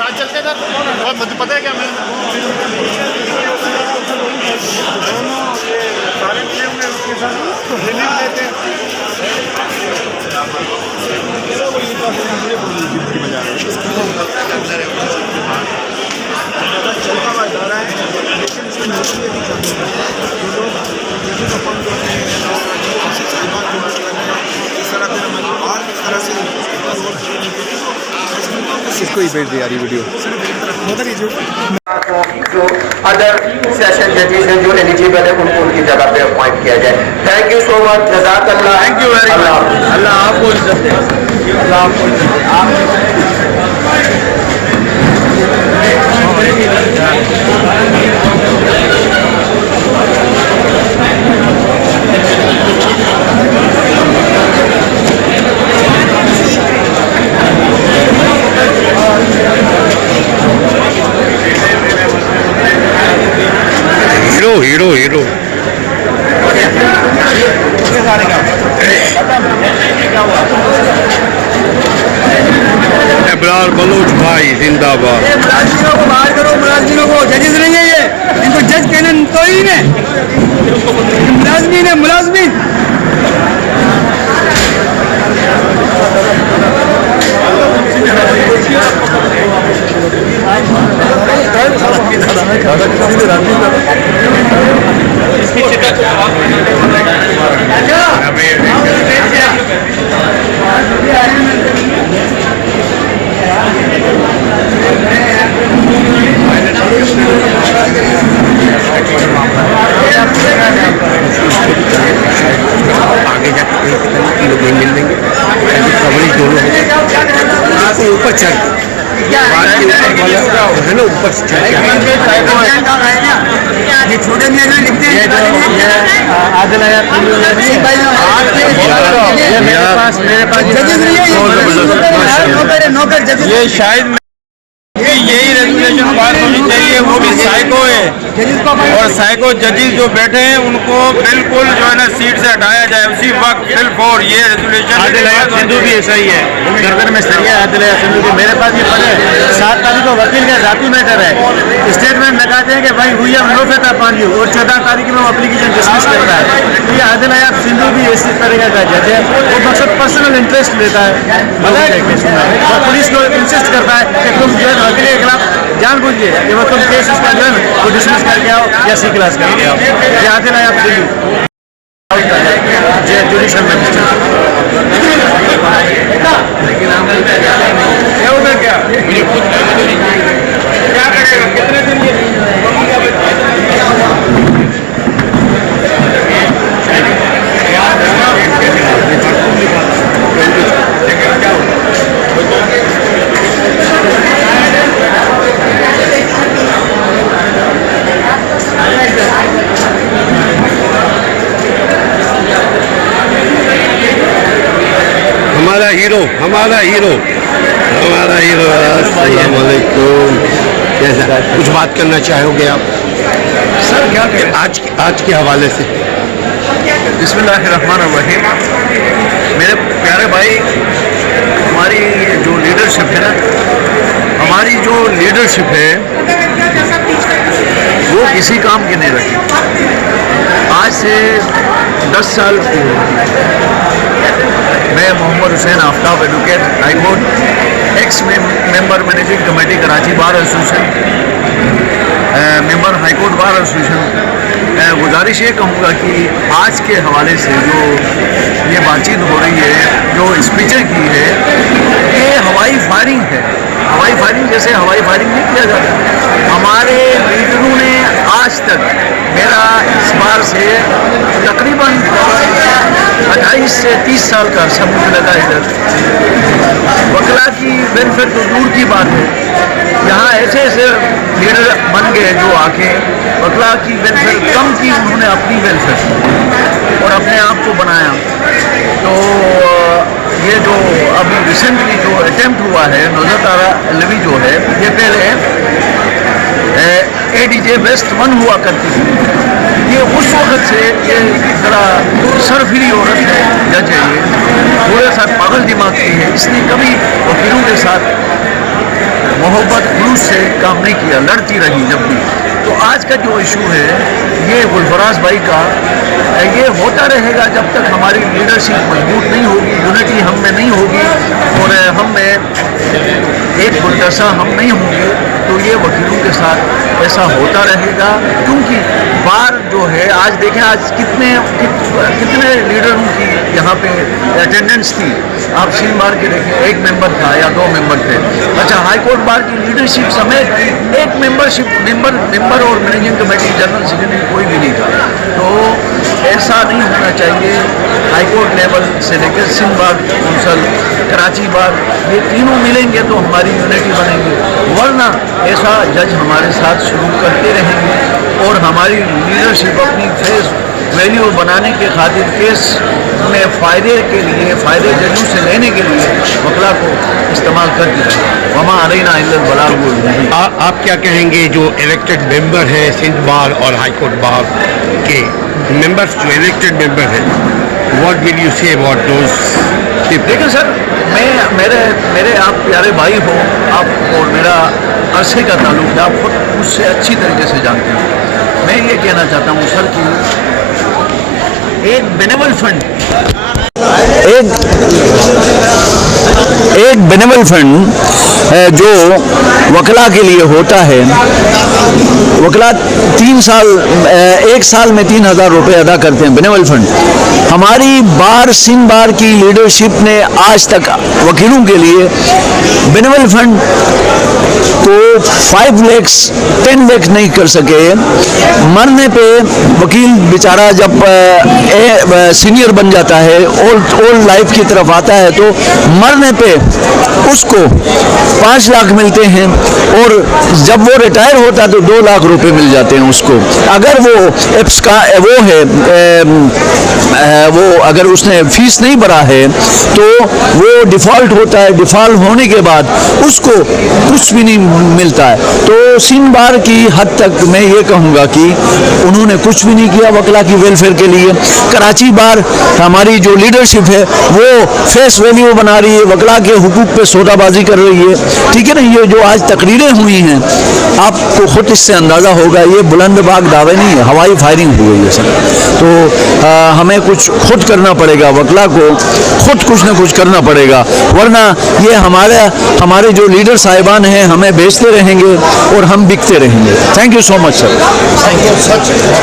साथ चलते सर, और मुझे पता है क्या मैं सारे मिले हुए उसके साथ रिलीज लेते हैं। चलता हुआ जा रहा है, लेकिन इसमें नौकरी भी करनी है। जो लोग इस तरह और इस तरह से इसको ही भेज दे यार ये वीडियो। जो अदर सेशन जजेस हैं जो एलिजिबल है उनको उनकी जगह पे अपॉइंट किया जाए। थैंक यू सो मच, जज़ाकल्लाह। Thank you very much. अल्लाह आपको इज्जत दे, अल्लाह आपको इज्जत दे। Hero hero hero Ibrar Baloch भाई जिंदाबाद। मुलाजिमों को बाहर करो, मुलाजिमों को, जजेस नहीं है ये, इनको जज कहना तो ही ने मुलाजमीन है, मुलाजमीन। आगे जाकर लोग मिल लेंगे, कवरेज दोनों ऊपर चढ़ है ना, ऊपर से चढ़ ये छोटे मियां जो लिखते हैं मेरे पास जजेस नहीं है, नौकर जजेस। ये शायद यही रेगुलेशन पास होनी चाहिए, वो भी साइको है और साइको जजेस जो बैठे हैं उनको बिल्कुल जो है ना सीट से हटाया जाए उसी वक्त बिल फॉर। ये रेजुलेशन सिंधु भी ऐसा ही है, गर्दन में सरिया आदिल सिंधु की मेरे पास भी पड़े। 7 तारीख को वकील का जाती मैटर है, स्टेटमेंट में कहते हैं कि भाई हुई हम नो फेता पानी और 14 तारीख में वो एप्लीकेशन डिस्मिस करता है। तो ये आदिल सिंधु भी इसी तरीके का जज है, वो मकसद पर्सनल इंटरेस्ट लेता है और पुलिस को इंसिस्ट करता है कि तुम जो है वकील के खिलाफ जानबूझिए कि वो तुम केस उसका जो है वो डिस्मिस करके आओ या सी क्लास करके आओ। ये आदिल सिंधु जुडिशल मजिस्ट्रेट। क्या करेगा, कितने दिन ये हमारा हीरो हमारा हीरो हमारा हीरो। अस्सलाम वालेकुम, कैसा कुछ बात करना चाहोगे आप सर? क्या आज के हवाले से? बिस्मिल्लाहिर्रहमानिर्रहीम। मेरे प्यारे भाई, हमारी जो लीडरशिप है ना, हमारी जो लीडरशिप है वो किसी काम की नहीं रही। आज से 10 साल पूर्व मैं Mohammad Hussain Aftab advocate high court, ex member managing committee Karachi bar association, member high court bar association. गुजारिश ये कहूँगा कि आज के हवाले से जो ये बातचीत हो रही है, जो स्पीचें की है, ये हवाई फायरिंग है। हवाई फायरिंग जैसे हवाई फायरिंग नहीं किया जाता। हमारे लीडरों ने आज तक, मेरा इस बार से तकरीबन 28 से 30 साल का अर्सा मुझे लगा इधर, वकला की वेलफेयर तो दूर की बात है, यहाँ ऐसे ऐसे लीडर बन गए जो आके वकला की वेलफेयर कम की, उन्होंने अपनी वेलफेयर और अपने आप को बनाया। तो ये जो अभी रिसेंटली जो अटेम्प्ट हुआ है नजर तारा लवी जो है, ये पहले ADJ वेस्ट 1 हुआ करती थी। ये उस वक्त से ये जरा सरफिरी औरत है, जज है, ये थोड़े साथ पागल दिमाग की है। इसने कभी वकीलों के साथ मोहब्बत खुलूस से काम नहीं किया, लड़ती रही जब भी। तो आज का जो इशू है ये गुलफराज भाई का, ये होता रहेगा जब तक हमारी लीडरशिप मजबूत नहीं होगी, यूनिटी हम में नहीं होगी और हम में एक गुलदस्ता हम नहीं होंगे, तो ये वकीलों के साथ ऐसा होता रहेगा। क्योंकि बार जो है आज देखें, आज कितने लीडरों की यहाँ पे अटेंडेंस थी। आप सीन बार के देखें, 1 मेंबर था या 2 मेंबर थे। अच्छा, हाई कोर्ट बार की लीडरशिप समेत एक मेंबर और मैनेजिंग कमेटी जनरल सेक्रेटरी कोई भी नहीं था। तो ऐसा नहीं होना चाहिए। हाई कोर्ट लेवल से लेकर सिंध बार कौंसल, कराची बार, ये तीनों मिलेंगे तो हमारी यूनिटी बनेगी, वरना ऐसा जज हमारे साथ शुरू करते रहेंगे और हमारी लीडरशिप अपनी फेस वैल्यू बनाने के खातिर केस में फ़ायदे के लिए, फ़ायदे जजों से लेने के लिए वकला को इस्तेमाल करती रहे। वमा अलैना इल्लल बलाग। आप क्या कहेंगे जो इलेक्टेड मेंबर हैं सिंध बार और हाई कोर्ट बार के मेंबर्स, जो इलेक्टेड मेंबर हैं, what will you say about those? देखिए सर, मेरे आप प्यारे भाई हो, आप और मेरा अरसे का ताल्लुक है, आप खुद मुझसे अच्छी तरीके से जानते हैं। मैं ये कहना चाहता हूँ सर कि एक बेनेवल फंड, एक बेनेवल फंड जो वकला के लिए होता है, वकला 1 साल में 3,000 रुपये अदा करते हैं बेनेवल फंड। हमारी बार सिंध बार की लीडरशिप ने आज तक वकीलों के लिए बेनेवल फंड तो 5 लाख 10 लाख नहीं कर सके। मरने पे वकील बेचारा जब सीनियर बन जाता है, ओल्ड लाइफ की तरफ आता है, तो मरने पे उसको 5 लाख मिलते हैं और जब वो रिटायर होता है तो 2 लाख रुपए मिल जाते हैं उसको। अगर वो अगर उसने फीस नहीं भरा है तो वो डिफ़ॉल्ट होता है। डिफ़ॉल्ट होने के बाद उसको कुछ भी नहीं मिलता है। तो सिंध बार की हद तक मैं ये कहूँगा कि उन्होंने कुछ भी नहीं किया वकला की वेलफेयर के लिए। कराची बार हमारी जो लीडरशिप है वो फेस वैल्यू बना रही है, वकला के हुकूक पे सौदाबाजी कर रही है, ठीक है ना। ये जो आज तकरीरें हुई हैं, आपको खुद इससे अंदाज़ा होगा, ये बुलंदबाग दावे नहीं है, हवाई फायरिंग हुई है सर। तो हमें कुछ खुद करना पड़ेगा, वकला को खुद कुछ ना कुछ करना पड़ेगा, वरना ये हमारे जो लीडर साहिबान हैं हमें बेचते रहेंगे और हम बिकते रहेंगे। Thank you so much sir.